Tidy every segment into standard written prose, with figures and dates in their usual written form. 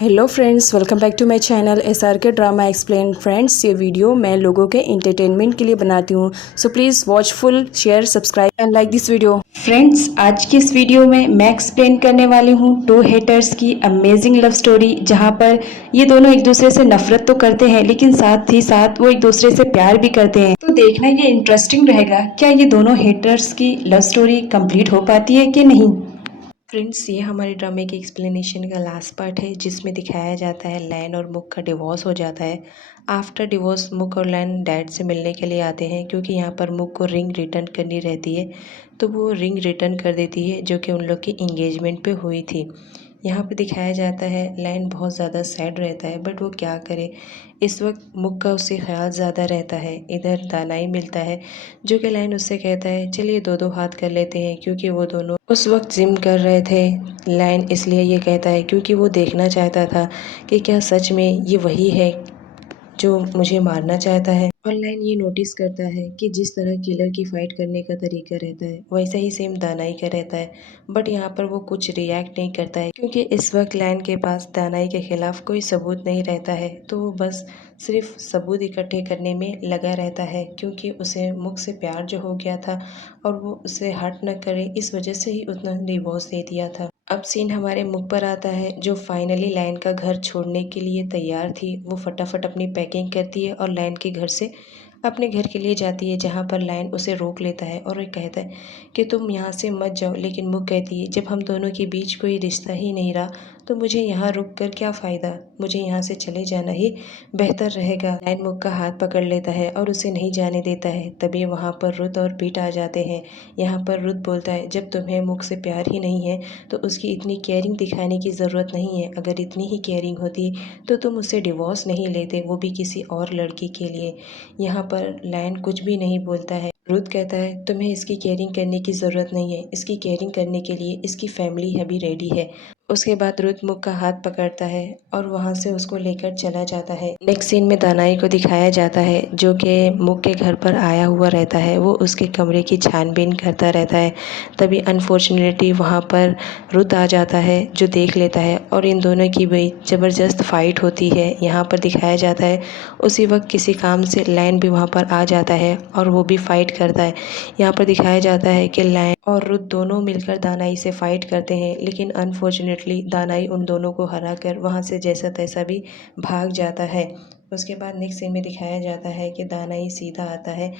Hello friends, welcome back to my channel SRK drama explain. Friends, ये video मैं लोगों के एंटरटेनमेंट के लिए बनाती हूँ, so please watch full, share, subscribe and like this video. Friends, आज की इस वीडियो में मैं एक्सप्लेन करने वाली हूँ टू हेटर्स की अमेजिंग लव स्टोरी, जहाँ पर ये दोनों एक दूसरे से नफरत तो करते हैं लेकिन साथ ही साथ वो एक दूसरे से प्यार भी करते हैं। तो देखना ये इंटरेस्टिंग रहेगा, क्या ये दोनों हेटर्स की लव स्टोरी कंप्लीट हो पाती है कि नहीं। फ्रेंड्स, ये हमारे ड्रामे की एक्सप्लेनेशन का लास्ट पार्ट है, जिसमें दिखाया जाता है लैन और मुक का डिवोर्स हो जाता है। आफ्टर डिवोर्स मुक और लैन डैड से मिलने के लिए आते हैं, क्योंकि यहाँ पर मुक को रिंग रिटर्न करनी रहती है, तो वो रिंग रिटर्न कर देती है जो कि उन लोग की इंगेजमेंट पे हुई थी। यहाँ पे दिखाया जाता है लैन बहुत ज़्यादा सैड रहता है, बट वो क्या करे, इस वक्त मुक का उससे ख्याल ज़्यादा रहता है। इधर दानाई मिलता है जो कि लैन उससे कहता है चलिए दो दो हाथ कर लेते हैं, क्योंकि वो दोनों उस वक्त जिम कर रहे थे। लैन इसलिए ये कहता है क्योंकि वो देखना चाहता था कि क्या सच में ये वही है जो मुझे मारना चाहता है। ऑनलाइन ये नोटिस करता है कि जिस तरह किलर की फ़ाइट करने का तरीका रहता है वैसा ही सेम दानाई का रहता है, बट यहाँ पर वो कुछ रिएक्ट नहीं करता है, क्योंकि इस वक्त लैन के पास दानाई के खिलाफ कोई सबूत नहीं रहता है। तो वो बस सिर्फ सबूत इकट्ठे करने में लगा रहता है, क्योंकि उसे मुख से प्यार जो हो गया था और वो उसे हर्ट न करे, इस वजह से ही उसने डिवोर्स दे दिया था। अब सीन हमारे मुख पर आता है, जो फाइनली लैन का घर छोड़ने के लिए तैयार थी। वो फटाफट अपनी पैकिंग करती है और लैन के घर से अपने घर के लिए जाती है, जहाँ पर लैन उसे रोक लेता है और वो कहता है कि तुम यहाँ से मत जाओ। लेकिन मुख कहती है जब हम दोनों के बीच कोई रिश्ता ही नहीं रहा तो मुझे यहाँ रुक कर क्या फ़ायदा, मुझे यहाँ से चले जाना ही बेहतर रहेगा। लैन मुख का हाथ पकड़ लेता है और उसे नहीं जाने देता है। तभी वहाँ पर रुत और पीट आ जाते हैं। यहाँ पर रुत बोलता है जब तुम्हें मुख से प्यार ही नहीं है तो उसकी इतनी केयरिंग दिखाने की ज़रूरत नहीं है। अगर इतनी ही केयरिंग होती तो तुम उससे डिवोर्स नहीं लेते, वो भी किसी और लड़की के लिए। यहाँ पर लैन कुछ भी नहीं बोलता है। रुथ कहता है तुम्हें इसकी केयरिंग करने की ज़रूरत नहीं है, इसकी केयरिंग करने के लिए इसकी फैमिली अभी रेडी है। उसके बाद रुथ मुख का हाथ पकड़ता है और वहाँ से उसको लेकर चला जाता है। नेक्स्ट सीन में दानाई को दिखाया जाता है, जो कि मुख के घर पर आया हुआ रहता है। वो उसके कमरे की छानबीन करता रहता है। तभी अनफॉर्चुनेटली वहाँ पर रुथ आ जाता है, जो देख लेता है और इन दोनों की भी ज़बरदस्त फाइट होती है। यहाँ पर दिखाया जाता है उसी वक्त किसी काम से लैन भी वहाँ पर आ जाता है और वो भी फाइट करता है। यहाँ पर दिखाया जाता है कि लैन और रुथ दोनों मिलकर दानाई से फाइट करते हैं, लेकिन अनफॉर्चुनेटली दानाई उन दोनों को हरा कर वहाँ से जैसा तैसा भी भाग जाता है। उसके बाद नेक्स्ट सीन में दिखाया जाता है कि दानाई सीधा आता है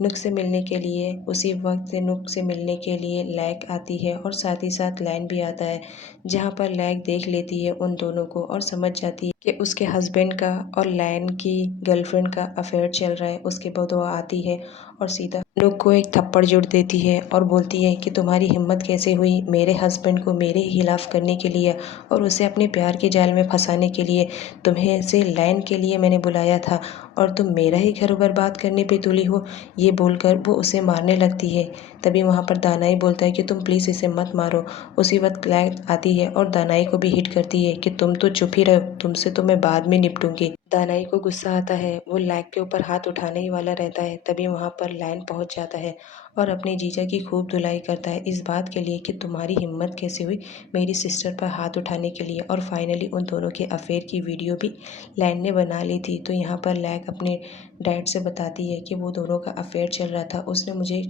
नुक से मिलने के लिए। उसी वक्त नुक से मिलने के लिए लैक आती है और साथ ही साथ लैन भी आता है, जहाँ पर लैक देख लेती है उन दोनों को और समझ जाती है कि उसके हस्बैंड का और लैन की गर्लफ्रेंड का अफेयर चल रहा है। उसके बाद वो आती है और सीधा नुक को एक थप्पड़ जुड़ देती है और बोलती है कि तुम्हारी हिम्मत कैसे हुई मेरे हस्बैंड को मेरे खिलाफ करने के लिए और उसे अपने प्यार के जाल में फंसाने के लिए। तुम्हें से लैन के लिए मैंने बुलाया था और तुम मेरा ही घर बर्बाद करने पे तुली हो। ये बोलकर वो उसे मारने लगती है। तभी वहाँ पर दानाई बोलता है कि तुम प्लीज़ इसे मत मारो। उसी वक्त लैक आती है और दानाई को भी हिट करती है कि तुम तो चुप ही रहो, तुमसे तो मैं बाद में निपटूंगी। दानाई को गुस्सा आता है, वो लैक के ऊपर हाथ उठाने ही वाला रहता है। तभी वहाँ पर लैन पहुँच जाता है और अपने जीजा की खूब धुलाई करता है इस बात के लिए कि तुम्हारी हिम्मत कैसे हुई मेरी सिस्टर पर हाथ उठाने के लिए। और फाइनली उन दोनों के अफेयर की वीडियो भी लैन ने बना ली थी। तो यहाँ पर लैक अपने डैड से बताती है कि वो दोनों का अफेयर चल रहा था, उसने मुझे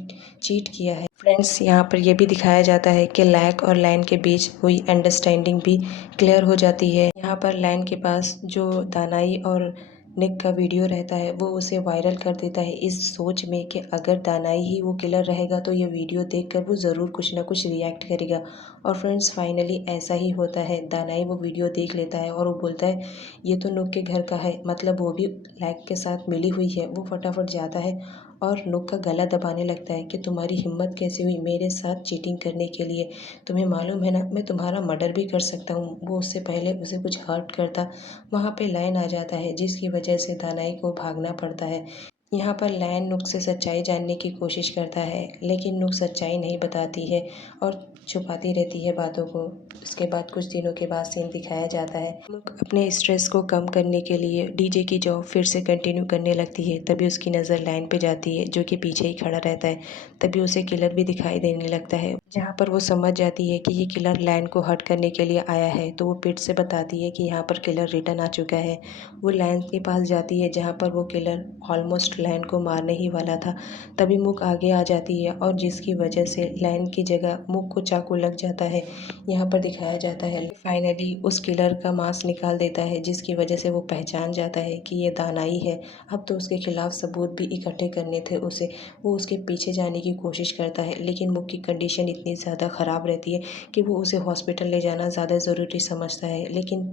चीट किया है। फ्रेंड्स, यहाँ पर यह भी दिखाया जाता है कि लैक और लैन के बीच हुई अंडरस्टैंडिंग भी क्लियर हो जाती है। यहाँ पर लैन के पास जो दानाई और निक का वीडियो रहता है वो उसे वायरल कर देता है, इस सोच में कि अगर दानाई ही वो किलर रहेगा तो ये वीडियो देखकर वो ज़रूर कुछ ना कुछ रिएक्ट करेगा। और फ्रेंड्स, फाइनली ऐसा ही होता है। दानाई वो वीडियो देख लेता है और वो बोलता है ये तो नुक के घर का है, मतलब वो भी लैक के साथ मिली हुई है। वो फटाफट जाता है और नुक का गला दबाने लगता है कि तुम्हारी हिम्मत कैसे हुई मेरे साथ चीटिंग करने के लिए, तुम्हें मालूम है ना मैं तुम्हारा मर्डर भी कर सकता हूँ। वो उससे पहले उसे कुछ हर्ट करता वहाँ पे लाइन आ जाता है, जिसकी वजह से दानाई को भागना पड़ता है। यहाँ पर लैन नुक से सच्चाई जानने की कोशिश करता है, लेकिन नुक सच्चाई नहीं बताती है और छुपाती रहती है बातों को। उसके बाद कुछ दिनों के बाद सीन दिखाया जाता है, नुक अपने स्ट्रेस को कम करने के लिए डीजे की जॉब फिर से कंटिन्यू करने लगती है। तभी उसकी नज़र लैन पे जाती है, जो कि पीछे ही खड़ा रहता है। तभी उसे किलर भी दिखाई देने लगता है, जहाँ पर वो समझ जाती है कि ये किलर लैन को हर्ट करने के लिए आया है। तो वो पिट से बताती है कि यहाँ पर किलर रिटर्न आ चुका है। वो लैन के पास जाती है, जहाँ पर वो किलर ऑलमोस्ट लैन को मारने ही वाला था। तभी मुक आगे आ जाती है और जिसकी वजह से लैन की जगह मुक को चाकू लग जाता है। यहाँ पर दिखाया जाता है फाइनली उस किलर का मांस निकाल देता है, जिसकी वजह से वो पहचान जाता है कि ये दानाई है। अब तो उसके खिलाफ सबूत भी इकट्ठे करने थे उसे। वो उसके पीछे जाने की कोशिश करता है, लेकिन मुक की कंडीशन इतनी ज़्यादा ख़राब रहती है कि वो उसे हॉस्पिटल ले जाना ज़्यादा ज़रूरी समझता है। लेकिन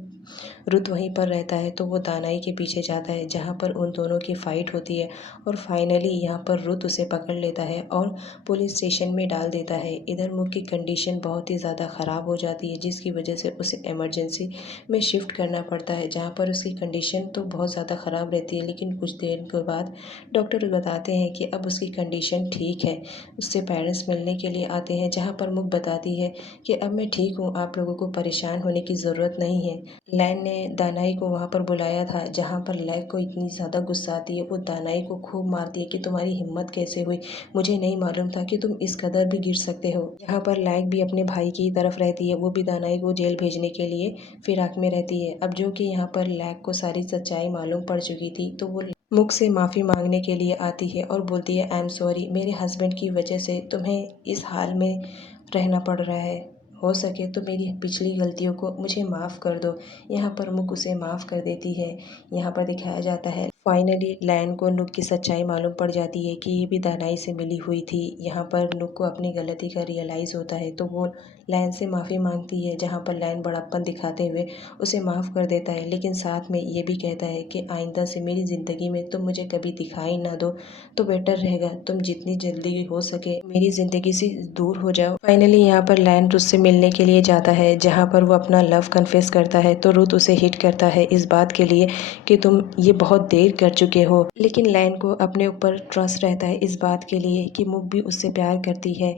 रुत वहीं पर रहता है, तो वो दानाई के पीछे जाता है, जहाँ पर उन दोनों की फ़ाइट होती है। और फाइनली यहाँ पर रुत उसे पकड़ लेता है और पुलिस स्टेशन में डाल देता है। इधर मुक की कंडीशन बहुत ही ज़्यादा ख़राब हो जाती है, जिसकी वजह से उसे इमरजेंसी में शिफ्ट करना पड़ता है, जहाँ पर उसकी कंडीशन तो बहुत ज़्यादा ख़राब रहती है। लेकिन कुछ देर के बाद डॉक्टर बताते हैं कि अब उसकी कंडीशन ठीक है। उससे पेरेंट्स मिलने के लिए आते हैं, जहाँ पर मुक बताती है कि अब मैं ठीक हूँ, आप लोगों को परेशान होने की ज़रूरत नहीं है। लैन ने दानाई को वहाँ पर बुलाया था, जहाँ पर लैक को इतनी ज़्यादा गुस्सा आती है। वो दानाई को खूब मारती है कि तुम्हारी हिम्मत कैसे हुई, मुझे नहीं मालूम था कि तुम इस कदर भी गिर सकते हो। यहाँ पर लैक भी अपने भाई की तरफ रहती है, वो भी दानाई को जेल भेजने के लिए फिराक में रहती है। अब जो कि यहाँ पर लैक को सारी सच्चाई मालूम पड़ चुकी थी, तो वो मुख से माफ़ी मांगने के लिए आती है और बोलती है आई एम सॉरी, मेरे हस्बैंड की वजह से तुम्हें इस हाल में रहना पड़ रहा है। हो सके तो मेरी पिछली गलतियों को मुझे माफ़ कर दो। यहाँ पर मुक उसे माफ़ कर देती है। यहाँ पर दिखाया जाता है फाइनली लैन को नुक की सच्चाई मालूम पड़ जाती है कि ये भी दानाई से मिली हुई थी। यहाँ पर नुक को अपनी गलती का रियलाइज़ होता है, तो वो लैन से माफ़ी मांगती है, जहाँ पर लैन बड़प्पन दिखाते हुए उसे माफ़ कर देता है। लेकिन साथ में ये भी कहता है कि आइंदा से मेरी ज़िंदगी में तुम मुझे कभी दिखाई ना दो, तो बेटर रहेगा तुम जितनी जल्दी हो सके मेरी ज़िंदगी से दूर हो जाओ। फाइनली यहाँ पर लैन रुत से मिलने के लिए जाता है, जहाँ पर वो अपना लव कन्फेस करता है। तो रुत उसे हिट करता है इस बात के लिए कि तुम ये बहुत देर कर चुके हो। लेकिन लैन को अपने ऊपर ट्रस्ट रहता है इस बात के लिए कि मुक भी उससे प्यार करती है,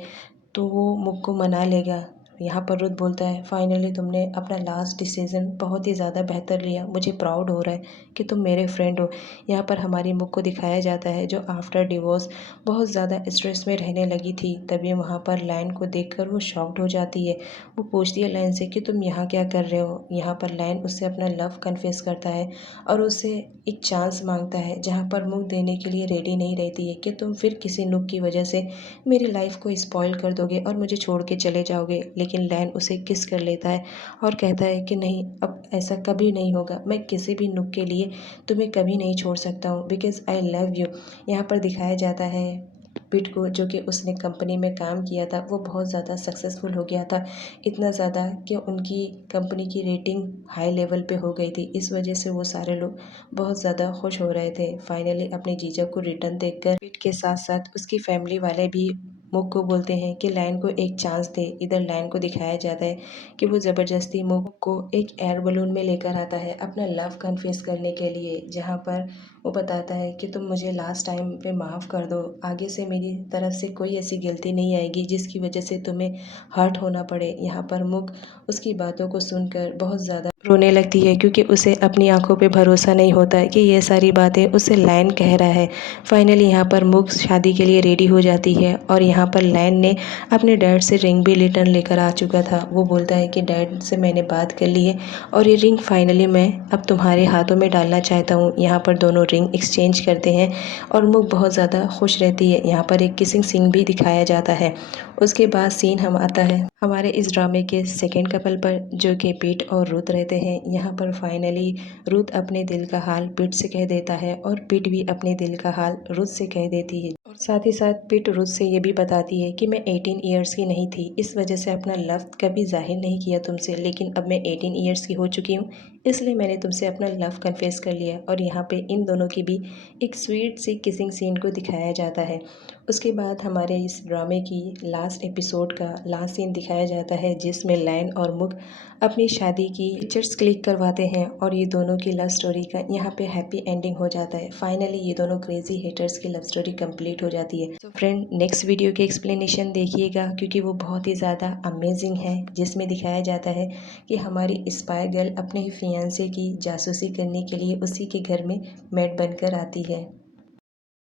तो वो मुक को मना लेगा। यहाँ पर रुत बोलता है फाइनली तुमने अपना लास्ट डिसीज़न बहुत ही ज़्यादा बेहतर लिया, मुझे प्राउड हो रहा है कि तुम मेरे फ्रेंड हो। यहाँ पर हमारी मुक को दिखाया जाता है, जो आफ्टर डिवोर्स बहुत ज़्यादा स्ट्रेस में रहने लगी थी। तभी वहाँ पर लैन को देखकर वो शॉक्ड हो जाती है। वो पूछती है लैन से कि तुम यहाँ क्या कर रहे हो। यहाँ पर लैन उससे अपना लव कन्फेस करता है और उससे एक चांस मांगता है, जहाँ पर मुक देने के लिए रेडी नहीं रहती है कि तुम फिर किसी नुक की वजह से मेरी लाइफ को स्पॉइल कर दोगे और मुझे छोड़ के चले जाओगे। लेकिन लैन उसे किस कर लेता है और कहता है कि नहीं, अब ऐसा कभी नहीं होगा, मैं किसी भी नुक के लिए तुम्हें कभी नहीं छोड़ सकता हूँ, बिकॉज़ आई लव यू। यहाँ पर दिखाया जाता है पिट को, जो कि उसने कंपनी में काम किया था, वो बहुत ज़्यादा सक्सेसफुल हो गया था। इतना ज़्यादा कि उनकी कंपनी की रेटिंग हाई लेवल पे हो गई थी। इस वजह से वो सारे लोग बहुत ज़्यादा खुश हो रहे थे। फाइनली अपने जीजा को रिटर्न देखकर पिट के साथ साथ उसकी फैमिली वाले भी मुक को बोलते हैं कि लैन को एक चांस दे। इधर लैन को दिखाया जाता है कि वो ज़बरदस्ती मुक को एक एयर बलून में लेकर आता है अपना लव कन्फेस करने के लिए, जहाँ पर वो बताता है कि तुम मुझे लास्ट टाइम पे माफ़ कर दो, आगे से मेरी तरफ से कोई ऐसी गलती नहीं आएगी जिसकी वजह से तुम्हें हर्ट होना पड़े। यहाँ पर मुक उसकी बातों को सुनकर बहुत ज़्यादा रोने लगती है, क्योंकि उसे अपनी आंखों पे भरोसा नहीं होता है कि ये सारी बातें उसे लैन कह रहा है। फाइनली यहाँ पर मुक शादी के लिए रेडी हो जाती है और यहाँ पर लैन ने अपने डैड से रिंग भी रिटर्न लेकर आ चुका था। वो बोलता है कि डैड से मैंने बात कर ली है और ये रिंग फाइनली मैं अब तुम्हारे हाथों में डालना चाहता हूँ। यहाँ पर दोनों रिंग एक्सचेंज करते हैं और मुक बहुत ज़्यादा खुश रहती है। यहाँ पर एक किसिंग सीन भी दिखाया जाता है। उसके बाद सीन हम आता है हमारे इस ड्रामे के सेकेंड कपल पर, जो कि पिट और रुत रहते हैं। यहाँ पर फाइनली रुत अपने दिल का हाल पिट से कह देता है और पिट भी अपने दिल का हाल रुत से कह देती है। और साथ ही साथ पिट रुत से ये भी बताती है कि मैं 18 ईयर्स की नहीं थी, इस वजह से अपना लव कभी जाहिर नहीं किया तुमसे, लेकिन अब मैं 18 ईयर्स की हो चुकी हूँ, इसलिए मैंने तुमसे अपना लव कन्फेस कर लिया। और यहाँ पे इन दोनों की भी एक स्वीट सी किसिंग सीन को दिखाया जाता है। उसके बाद हमारे इस ड्रामे की लास्ट एपिसोड का लास्ट सीन दिखाया जाता है, जिसमें लैन और मुग अपनी शादी की पिक्चर्स क्लिक करवाते हैं और ये दोनों की लव स्टोरी का यहाँ पे हैप्पी एंडिंग हो जाता है। फाइनली ये दोनों क्रेजी हेटर्स की लव स्टोरी कंप्लीट हो जाती है। तो फ्रेंड, नेक्स्ट वीडियो की एक्सप्लेनेशन देखिएगा, क्योंकि वो बहुत ही ज़्यादा अमेजिंग है, जिसमें दिखाया जाता है कि हमारी स्पाई गर्ल अपने ही फियांसे की जासूसी करने के लिए उसी के घर में मेड बनकर आती है।